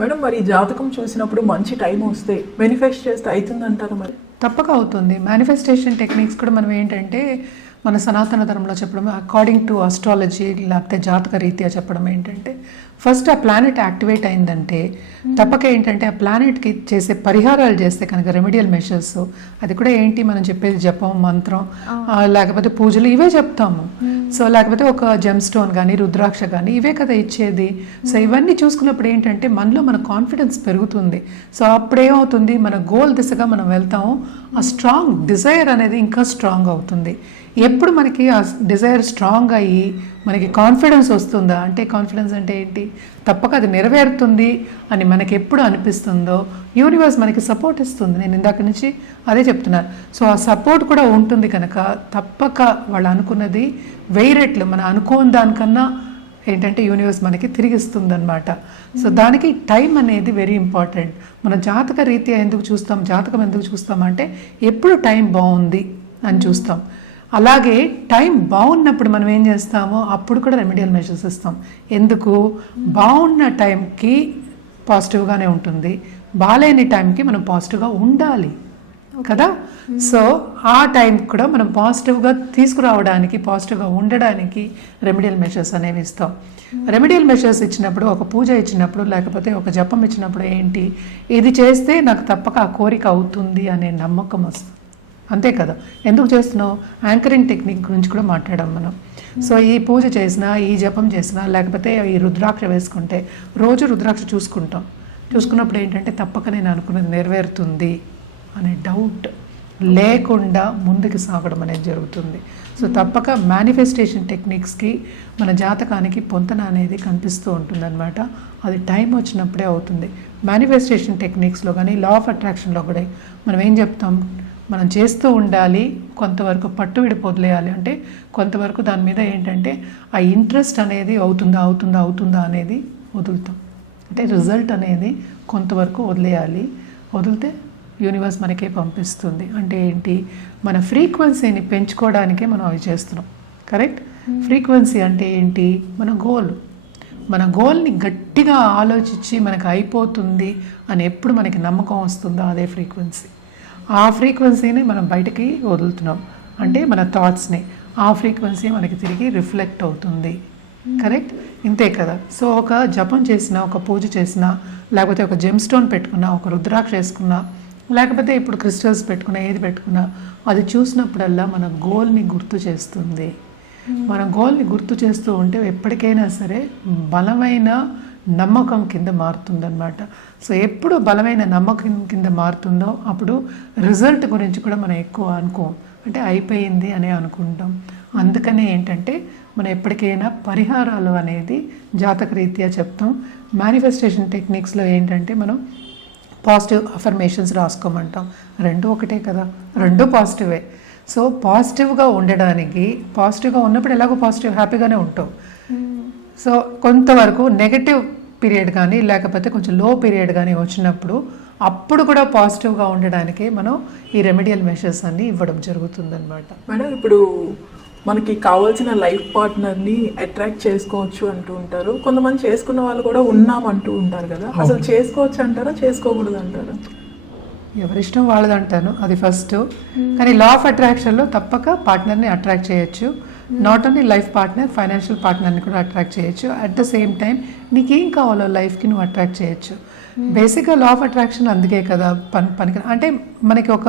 Madam మరి ఈ జాతకం చూసినప్పుడు మంచి టైం వస్తే మేనిఫెస్ట్ చేస్తే అవుతుందంటారా మరి? తప్పక అవుతుంది. మేనిఫెస్టేషన్ టెక్నిక్స్ కూడా మనం ఏంటంటే మన సనాతన ధర్మంలో చెప్పడం అకార్డింగ్ టు ఆస్ట్రాలజీ లేకపోతే జాతక రీత్యా చెప్పడం ఏంటంటే ఫస్ట్ ఆ ప్లానెట్ యాక్టివేట్ అయిందంటే తప్పక ఏంటంటే ఆ ప్లానెట్కి చేసే పరిహారాలు చేస్తే కనుక రెమెడియల్ మెషర్స్, అది కూడా ఏంటి మనం చెప్పేది జపం, మంత్రం, లేకపోతే పూజలు ఇవే చెప్తాము. సో లేకపోతే ఒక జెమ్ స్టోన్ కానీ రుద్రాక్ష కానీ ఇవే కదా ఇచ్చేది. సో ఇవన్నీ చూసుకున్నప్పుడు ఏంటంటే మనలో మన కాన్ఫిడెన్స్ పెరుగుతుంది. సో అప్పుడేమవుతుంది, మన గోల్ దిశగా మనం వెళ్తాము. ఆ స్ట్రాంగ్ డిజైర్ అనేది ఇంకా స్ట్రాంగ్ అవుతుంది. ఎప్పుడు మనకి ఆ డిజైర్ స్ట్రాంగ్ అయ్యి మనకి కాన్ఫిడెన్స్ వస్తుందా అంటే, కాన్ఫిడెన్స్ అంటే ఏంటి, తప్పక అది నెరవేరుతుంది అని మనకి ఎప్పుడు అనిపిస్తుందో యూనివర్స్ మనకి సపోర్ట్ ఇస్తుంది. నేను ఇందాక నుంచి అదే చెప్తున్నాను. సో ఆ సపోర్ట్ కూడా ఉంటుంది కనుక తప్పక వాళ్ళు అనుకున్నది 1000 రెట్లు మనం అనుకోని దానికన్నా ఏంటంటే యూనివర్స్ మనకి తిరిగిస్తుంది అనమాట. సో దానికి టైం అనేది వెరీ ఇంపార్టెంట్. మనం జాతక రీత్యా ఎందుకు చూస్తాం, జాతకం ఎందుకు చూస్తామంటే ఎప్పుడు టైం బాగుంది అని చూస్తాం. అలాగే టైం బాగున్నప్పుడు మనం ఏం చేస్తామో అప్పుడు కూడా రెమెడియల్ మెజర్స్ ఇస్తాం. ఎందుకు, బాగున్న టైంకి పాజిటివ్గానే ఉంటుంది, బాగాలేని టైంకి మనం పాజిటివ్గా ఉండాలి కదా. సో ఆ టైం కూడా మనం పాజిటివ్గా తీసుకురావడానికి, పాజిటివ్గా ఉండడానికి రెమెడియల్ మెషర్స్ అనేవి ఇస్తాం. రెమెడియల్ మెషర్స్ ఇచ్చినప్పుడు, ఒక పూజ ఇచ్చినప్పుడు, లేకపోతే ఒక జపం ఇచ్చినప్పుడు ఏంటి, ఇది చేస్తే నాకు తప్పక ఆ కోరిక అవుతుంది అనే నమ్మకం వస్తుంది. అంతే కదా. ఎందుకు చేస్తున్నావు, యాంకరింగ్ టెక్నిక్ గురించి కూడా మాట్లాడాం మనం. సో ఈ పూజ చేసినా, ఈ జపం చేసినా, లేకపోతే ఈ రుద్రాక్ష వేసుకుంటే రోజు రుద్రాక్ష చూసుకున్నప్పుడు ఏంటంటే తప్పక నేను అనుకున్నది నెరవేరుతుంది అనే డౌట్ లేకుండా ముందుకు సాగడం అనేది జరుగుతుంది. సో తప్పక మేనిఫెస్టేషన్ టెక్నిక్స్కి మన జాతకానికి పొంతన అనేది కనిపిస్తూ ఉంటుందన్నమాట. అది టైం వచ్చినప్పుడే అవుతుంది. మేనిఫెస్టేషన్ టెక్నిక్స్లో కానీ లా ఆఫ్ అట్రాక్షన్లో కూడా మనం ఏం చెప్తాం, మనం చేస్తూ ఉండాలి, కొంతవరకు పట్టు విడిపోలేయాలి. అంటే కొంతవరకు దాని మీద ఏంటంటే ఆ ఇంట్రెస్ట్ అనేది అవుతుందా అనేది వదులుతాం. అంటే రిజల్ట్ అనేది కొంతవరకు వదిలేయాలి. వదిలితే యూనివర్స్ మనకే పంపిస్తుంది. అంటే ఏంటి, మన ఫ్రీక్వెన్సీని పెంచుకోవడానికే మనం అవి చేస్తున్నాం. కరెక్ట్. ఫ్రీక్వెన్సీ అంటే ఏంటి, మన గోల్ని గట్టిగా ఆలోచించి మనకు అయిపోతుంది అని ఎప్పుడు మనకి నమ్మకం వస్తుందో అదే ఫ్రీక్వెన్సీ. ఆ ఫ్రీక్వెన్సీని మనం బయటకి వదులుతున్నాం. అంటే మన థాట్స్ని, ఆ ఫ్రీక్వెన్సీ మనకి తిరిగి రిఫ్లెక్ట్ అవుతుంది. కరెక్ట్. ఇంతే కదా. సో ఒక జపం చేసినా, ఒక పూజ చేసినా, లేకపోతే ఒక జెమ్ స్టోన్ పెట్టుకున్నా, ఒక రుద్రాక్ష వేసుకున్నా, లేకపోతే ఇప్పుడు క్రిస్టల్స్ పెట్టుకున్నా, ఏది పెట్టుకున్నా అది చూసినప్పుడల్లా మన గోల్ని గుర్తు చేస్తుంది. మన గోల్ని గుర్తు చేస్తూ ఉంటే ఎప్పటికైనా సరే బలమైన నమ్మకం కింద మారుతుందన్నమాట. సో ఎప్పుడు బలమైన నమ్మకం కింద మారుతుందో అప్పుడు రిజల్ట్ గురించి కూడా మనం ఎక్కువ అనుకోం. అంటే అయిపోయింది అనే అనుకుంటాం. అందుకనే ఏంటంటే మనం ఎప్పటికైనా పరిహారాలు అనేది జాతక రీత్యా చెప్తాం. మేనిఫెస్టేషన్ టెక్నిక్స్లో ఏంటంటే మనం పాజిటివ్ అఫర్మేషన్స్ రాసుకోమంటాం. రెండు ఒకటే కదా, రెండు పాజిటివే. సో పాజిటివ్గా ఉండడానికి, పాజిటివ్గా ఉన్నప్పుడు ఎలాగో పాజిటివ్ హ్యాపీగానే ఉంటాం. సో కొంతవరకు నెగటివ్ పీరియడ్ కానీ లేకపోతే కొంచెం లో పీరియడ్ కానీ వచ్చినప్పుడు అప్పుడు కూడా పాజిటివ్గా ఉండడానికి మనం ఈ రెమెడియల్ మెషర్స్ అన్ని ఇవ్వడం జరుగుతుందన్నమాట. మేడం ఇప్పుడు మనకి కావాల్సిన లైఫ్ పార్ట్నర్ని అట్రాక్ట్ చేసుకోవచ్చు అంటూ ఉంటారు. కొంతమంది చేసుకున్న వాళ్ళు కూడా ఉన్నామంటూ ఉంటారు కదా, అసలు చేసుకోవచ్చు అంటారా, చేసుకోకూడదు అంటారా? ఎవరిష్టం వాళ్ళదంటాను, అది ఫస్ట్. కానీ లా ఆఫ్ అట్రాక్షన్లో తప్పక పార్ట్నర్ని అట్రాక్ట్ చేయొచ్చు. Not only life partner, financial పార్ట్నర్ని కూడా అట్రాక్ట్ చేయొచ్చు. అట్ ద సేమ్ టైం నీకేం కావాలో లైఫ్కి నువ్వు అట్రాక్ట్ చేయొచ్చు. బేసిక్గా లా ఆఫ్ అట్రాక్షన్ అందుకే కదా పనికి, అంటే మనకి ఒక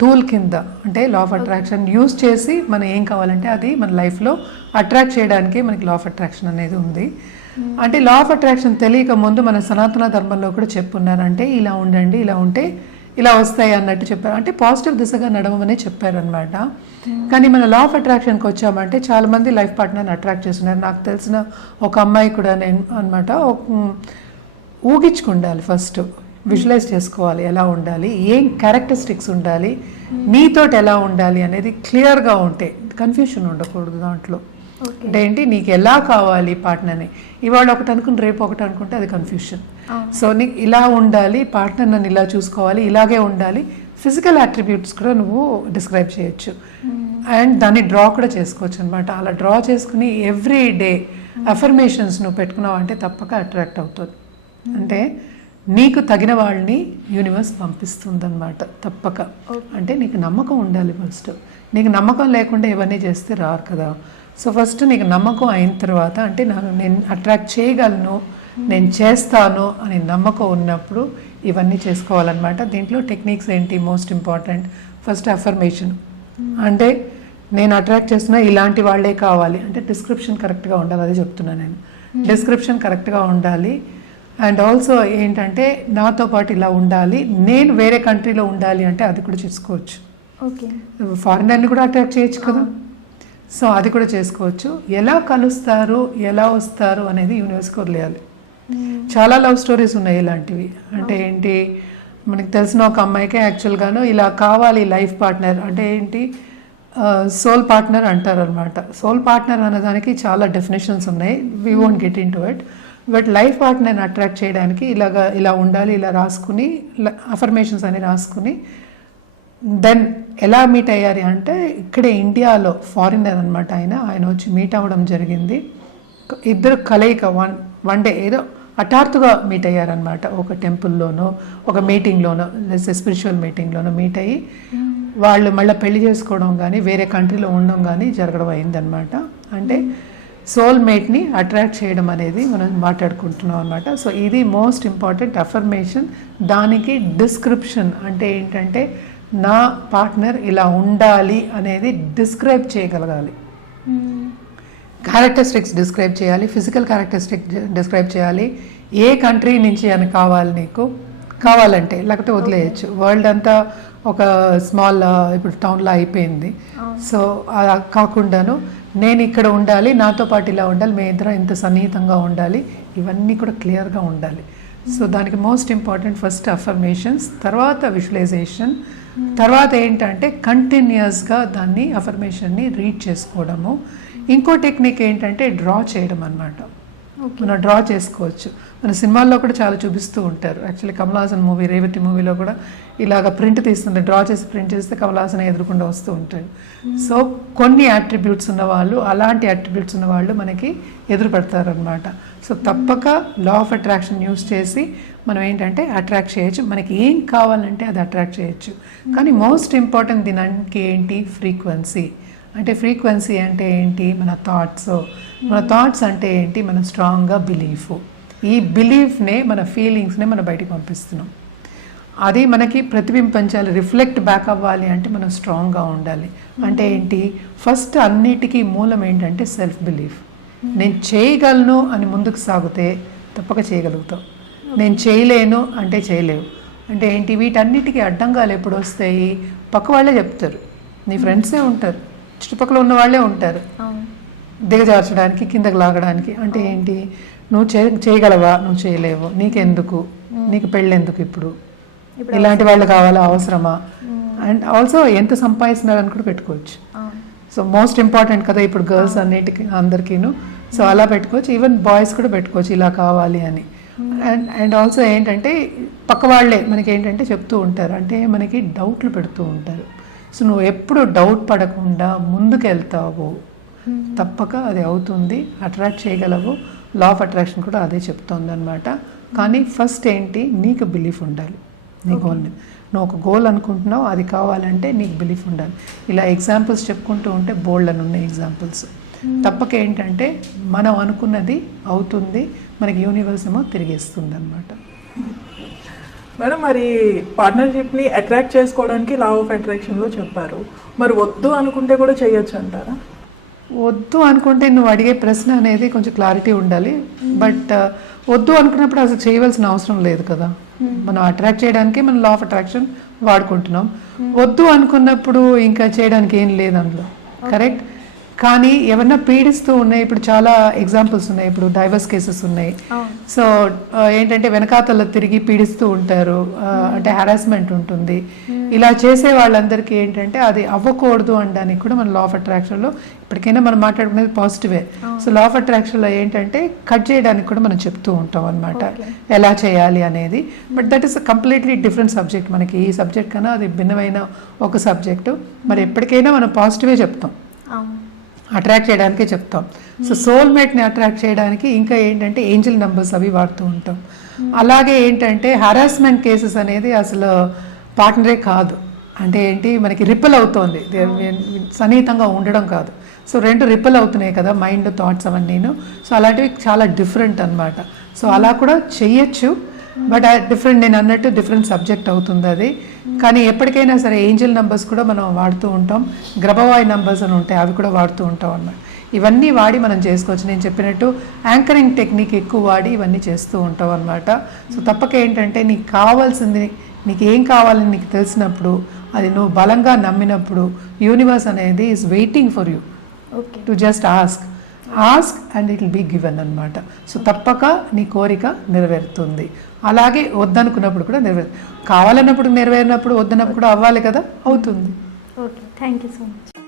టూల్ కింద, అంటే లా ఆఫ్ అట్రాక్షన్ యూజ్ చేసి మనం ఏం కావాలంటే అది మన లైఫ్లో అట్రాక్ట్ చేయడానికే మనకి లా ఆఫ్ అట్రాక్షన్ అనేది ఉంది. అంటే లా ఆఫ్ అట్రాక్షన్ తెలియక ముందు మన సనాతన ధర్మంలో కూడా చెప్పున్నారు. అంటే ఇలా ఉండండి, ఇలా ఉంటే ఇలా వస్తాయి అన్నట్టు చెప్పారు. అంటే పాజిటివ్ దిశగా నడవమని చెప్పారనమాట. కానీ మన లా ఆఫ్ అట్రాక్షన్కి వచ్చామంటే చాలామంది లైఫ్ పార్ట్నర్ని అట్రాక్ట్ చేస్తున్నారు. నాకు తెలిసిన ఒక అమ్మాయి కూడా నేను అనమాట, ఊగించుకుండాలి, ఫస్ట్ విజువలైజ్ చేసుకోవాలి ఎలా ఉండాలి, ఏం క్యారెక్టరిస్టిక్స్ ఉండాలి, నీతోటి ఎలా ఉండాలి అనేది క్లియర్గా ఉంటే కన్ఫ్యూషన్ ఉండకూడదు దాంట్లో. అంటే ఏంటి, నీకు ఎలా కావాలి పార్ట్నర్ని, ఇవాళ ఒకటి అనుకుని రేపు ఒకటి అనుకుంటే అది కన్ఫ్యూషన్. సో నీకు ఇలా ఉండాలి, పార్ట్నర్ నన్ను ఇలా చూసుకోవాలి, ఇలాగే ఉండాలి, ఫిజికల్ అట్రిబ్యూట్స్ కూడా నువ్వు డిస్క్రైబ్ చేయొచ్చు. అండ్ దాన్ని డ్రా కూడా చేసుకోవచ్చు అనమాట. అలా డ్రా చేసుకుని ఎవ్రీ డే అఫర్మేషన్స్ నువ్వు పెట్టుకున్నావు అంటే తప్పక అట్రాక్ట్ అవుతుంది. అంటే నీకు తగిన వాళ్ళని యూనివర్స్ పంపిస్తుందన్నమాట తప్పక. అంటే నీకు నమ్మకం ఉండాలి ఫస్ట్. నీకు నమ్మకం లేకుండా ఇవన్నీ చేస్తే రారు కదా. సో ఫస్ట్ నీకు నమ్మకం అయిన తర్వాత, అంటే నేను అట్రాక్ట్ చేయగలను, నేను చేస్తాను అని నమ్మకం ఉన్నప్పుడు ఇవన్నీ చేసుకోవాలన్నమాట. దీంట్లో టెక్నిక్స్ ఏంటి మోస్ట్ ఇంపార్టెంట్? First affirmation. అంటే నేను అట్రాక్ట్ చేస్తున్నా ఇలాంటి వాళ్ళే కావాలి అంటే డిస్క్రిప్షన్ కరెక్ట్గా ఉండాలి. అదే చెప్తున్నా నేను. డిస్క్రిప్షన్ కరెక్ట్గా ఉండాలి. అండ్ ఆల్సో ఏంటంటే నాతో పాటు ఇలా ఉండాలి, నేను వేరే కంట్రీలో ఉండాలి అంటే అది కూడా చేసుకోవచ్చు. ఓకే, ఫారినర్ని కూడా అట్రాక్ట్ చేయొచ్చు కదా. సో అది కూడా చేసుకోవచ్చు. ఎలా కలుస్తారు, ఎలా వస్తారు అనేది యూనివర్స్కి వదిలేయాలి. చాలా లవ్ స్టోరీస్ ఉన్నాయి ఇలాంటివి. అంటే ఏంటి, మనకి తెలిసిన ఒక అమ్మాయికి యాక్చువల్గాను ఇలా కావాలి లైఫ్ పార్ట్నర్. అంటే ఏంటి, సోల్ పార్ట్నర్ అంటారు అనమాట. సోల్ పార్ట్నర్ అనేదానికి చాలా డెఫినేషన్స్ ఉన్నాయి, we won't get into it. But life పార్ట్నర్ని అట్రాక్ట్ చేయడానికి ఇలా ఉండాలి, ఇలా రాసుకుని అఫర్మేషన్స్ అని రాసుకుని దెన్ ఎలా మీట్ అయ్యారు అంటే ఇక్కడే ఇండియాలో ఫారినర్ అనమాట. ఆయన వచ్చి మీట్ అవ్వడం జరిగింది. ఇద్దరు కలయిక వన్ డే ఏదో హఠాత్తుగా మీట్ అయ్యారనమాట. ఒక టెంపుల్లోనో ఒక మీటింగ్లోనో స్పిరిచువల్ మీటింగ్లోనో మీట్ అయ్యి వాళ్ళు మళ్ళీ పెళ్లి చేసుకోవడం కానీ వేరే కంట్రీలో ఉండడం కానీ జరగడం అయిందనమాట. అంటే సోల్మేట్ని అట్రాక్ట్ చేయడం అనేది మనం మాట్లాడుకుంటున్నాం అనమాట. సో ఇది మోస్ట్ ఇంపార్టెంట్ అఫర్మేషన్. దానికి డిస్క్రిప్షన్ అంటే ఏంటంటే నా పార్ట్నర్ ఇలా ఉండాలి అనేది డిస్క్రైబ్ చేయగలగాలి. క్యారెక్టరిస్టిక్స్ డిస్క్రైబ్ చేయాలి, ఫిజికల్ క్యారెక్టరిస్టిక్ డిస్క్రైబ్ చేయాలి. ఏ కంట్రీ నుంచి అని కావాలి నీకు, కావాలంటే లేకపోతే వదిలేయచ్చు. వరల్డ్ అంతా ఒక స్మాల్ ఇప్పుడు టౌన్లో అయిపోయింది. సో అలా కాకుండాను నేను ఇక్కడ ఉండాలి, నాతో పాటు ఇలా ఉండాలి, మీ ఇద్దరం ఇంత సన్నిహితంగా ఉండాలి, ఇవన్నీ కూడా క్లియర్గా ఉండాలి. సో దానికి మోస్ట్ ఇంపార్టెంట్ ఫస్ట్ అఫర్మేషన్స్, తర్వాత విజువలైజేషన్, తర్వాత ఏంటంటే కంటిన్యూస్గా దాన్ని అఫర్మేషన్ని రీడ్ చేసుకోవడము. ఇంకో టెక్నిక్ ఏంటంటే డ్రా చేయడం అన్నమాట. మనం డ్రా చేసుకోవచ్చు. మన సినిమాల్లో కూడా చాలా చూపిస్తూ ఉంటారు. యాక్చువల్లీ కమల్ హాసన్ మూవీ రేవతి మూవీలో కూడా ఇలాగ ప్రింట్ తీస్తుంటారు, డ్రా చేసి ప్రింట్ చేస్తే కమల్ హాసన్ ఎదురుకుండా వస్తూ ఉంటాడు. సో కొన్ని యాట్రిబ్యూట్స్ ఉన్నవాళ్ళు, అలాంటి యాట్రిబ్యూట్స్ ఉన్నవాళ్ళు మనకి ఎదురుపడతారనమాట. సో తప్పక లా ఆఫ్ అట్రాక్షన్ యూస్ చేసి మనం ఏంటంటే అట్రాక్ట్ చేయొచ్చు. మనకి ఏం కావాలంటే అది అట్రాక్ట్ చేయొచ్చు. కానీ మోస్ట్ ఇంపార్టెంట్ దీనికి ఏంటి, ఫ్రీక్వెన్సీ. అంటే ఫ్రీక్వెన్సీ అంటే ఏంటి, మన థాట్స్ అంటే ఏంటి, మన స్ట్రాంగ్గా బిలీఫ్. ఈ బిలీఫ్నే, మన ఫీలింగ్స్నే మనం బయటికి పంపిస్తున్నాం. అది మనకి ప్రతిబింబించాలి, రిఫ్లెక్ట్ బ్యాక్ అవ్వాలి అంటే మనం స్ట్రాంగ్గా ఉండాలి. అంటే ఏంటి, ఫస్ట్ అన్నిటికీ మూలం ఏంటంటే సెల్ఫ్ బిలీఫ్. నేను చేయగలను అని ముందుకు సాగితే తప్పక చేయగలుగుతాం. నేను చేయలేను అంటే చేయలేవు. అంటే ఏంటి, వీటన్నిటికీ అడ్డంగాలు ఎప్పుడు వస్తాయి, పక్క వాళ్ళే చెప్తారు, నీ ఫ్రెండ్సే ఉంటారు, చుట్టుపక్కల ఉన్న వాళ్ళే ఉంటారు దిగజార్చడానికి, కిందకి లాగడానికి. అంటే ఏంటి, నువ్వు చేయగలవా, నువ్వు చేయలేవు, నీకెందుకు, నీకు పెళ్ళెందుకు, ఇప్పుడు ఇలాంటి వాళ్ళు కావాలా, అవసరమా, అండ్ ఆల్సో ఎంత సంపాదిస్తున్నారని కూడా పెట్టుకోవచ్చు. సో మోస్ట్ ఇంపార్టెంట్ కదా ఇప్పుడు గర్ల్స్ అన్నిటికీ అందరికీను. సో అలా పెట్టుకోవచ్చు. ఈవెన్ బాయ్స్ కూడా పెట్టుకోవచ్చు ఇలా కావాలి అని. అండ్ ఆల్సో ఏంటంటే పక్క వాళ్ళే మనకి ఏంటంటే చెప్తూ ఉంటారు, అంటే మనకి డౌట్లు పెడుతూ ఉంటారు. సో నువ్వు ఎప్పుడు డౌట్ పడకుండా ముందుకు వెళ్తావు, తప్పక అది అవుతుంది, అట్రాక్ట్ చేయగలవు. లా ఆఫ్ అట్రాక్షన్ కూడా అదే చెప్తుంది అనమాట. కానీ ఫస్ట్ ఏంటి, నీకు బిలీఫ్ ఉండాలి. నీ గోల్ని నువ్వు ఒక గోల్ అనుకుంటున్నావు, అది కావాలంటే నీకు బిలీఫ్ ఉండాలి. ఇలా ఎగ్జాంపుల్స్ చెప్పుకుంటూ ఉంటే బోల్డ్ అని ఉన్నాయి ఎగ్జాంపుల్స్. తప్పక ఏంటంటే మనం అనుకున్నది అవుతుంది, మనకి యూనివర్స్ ఏమో తిరిగిస్తుంది అనమాట. మేడం, మరి పార్ట్నర్షిప్ని అట్రాక్ట్ చేసుకోవడానికి లా ఆఫ్ అట్రాక్షన్లో చెప్పారు, మరి వద్దు అనుకుంటే కూడా చేయొచ్చు అంటారా? వద్దు అనుకుంటే నువ్వు అడిగే ప్రశ్న అనేది కొంచెం క్లారిటీ ఉండాలి. బట్ వద్దు అనుకున్నప్పుడు అసలు చేయవలసిన అవసరం లేదు కదా. మనం అట్రాక్ట్ చేయడానికి మనం లా ఆఫ్ అట్రాక్షన్ వాడుకుంటున్నాం. వద్దు అనుకున్నప్పుడు ఇంకా చేయడానికి ఏం లేదు అందులో, కరెక్ట్. కానీ ఎవరన్నా పీడిస్తూ ఉన్నాయి, ఇప్పుడు చాలా ఎగ్జాంపుల్స్ ఉన్నాయి, ఇప్పుడు డైవర్స్ కేసెస్ ఉన్నాయి. సో ఏంటంటే వెనకాతల తిరిగి పీడిస్తూ ఉంటారు, అంటే హెరాస్మెంట్ ఉంటుంది. ఇలా చేసే వాళ్ళందరికీ ఏంటంటే అది అవ్వకూడదు అనడానికి కూడా మన లా ఆఫ్ అట్రాక్షన్లో ఇప్పటికైనా మనం మాట్లాడుకునేది పాజిటివే. సో లా ఆఫ్ అట్రాక్షన్లో ఏంటంటే కట్ చేయడానికి కూడా మనం చెప్తూ ఉంటాం అనమాట, ఎలా చేయాలి అనేది. But that is completely different subject. మనకి ఈ సబ్జెక్ట్ కన్నా అది భిన్నమైన ఒక సబ్జెక్టు. మరి ఎప్పటికైనా మనం పాజిటివే చెప్తాం. అట్రాక్ట్ చేయడానికే చెప్తాం. సో సోల్మేట్ని అట్రాక్ట్ చేయడానికి ఇంకా ఏంటంటే ఏంజల్ నెంబర్స్ అవి వాడుతూ ఉంటాం. అలాగే ఏంటంటే హరాస్మెంట్ కేసెస్ అనేది అసలు పార్ట్నరే కాదు, అంటే ఏంటి మనకి రిపెల్ అవుతోంది, సన్నిహితంగా ఉండడం కాదు. సో రెండు రిపెల్ అవుతున్నాయి కదా మైండ్ థాట్స్ అవన్నీను. సో అలాంటివి చాలా డిఫరెంట్ అన్నమాట. సో అలా కూడా చెయ్యొచ్చు, బట్ డిఫరెంట్, నేను అన్నట్టు డిఫరెంట్ సబ్జెక్ట్ అవుతుంది అది. కానీ ఎప్పటికైనా సరే ఏంజల్ నెంబర్స్ కూడా మనం వాడుతూ ఉంటాం, గ్రబవాయ్ నెంబర్స్ అని ఉంటాయి అవి కూడా వాడుతూ ఉంటాం అన్నమాట. ఇవన్నీ వాడి మనం చేసుకోవచ్చు. నేను చెప్పినట్టు యాంకరింగ్ టెక్నిక్ ఎక్కువ వాడి ఇవన్నీ చేస్తూ ఉంటాం అన్నమాట. సో తప్పక ఏంటంటే నీకు కావాల్సింది, నీకు ఏం కావాలని నీకు తెలిసినప్పుడు, అది నువ్వు బలంగా నమ్మినప్పుడు యూనివర్స్ అనేది is waiting for you to just ask and it will be given అనమాట. సో తప్పక నీ కోరిక నెరవేరుతుంది. అలాగే వద్దనుకున్నప్పుడు కూడా కావాలన్నప్పుడు నెరవేరినప్పుడు, వద్దన్నప్పుడు కూడా అవ్వాలి కదా, అవుతుంది. Okay, thank you so much.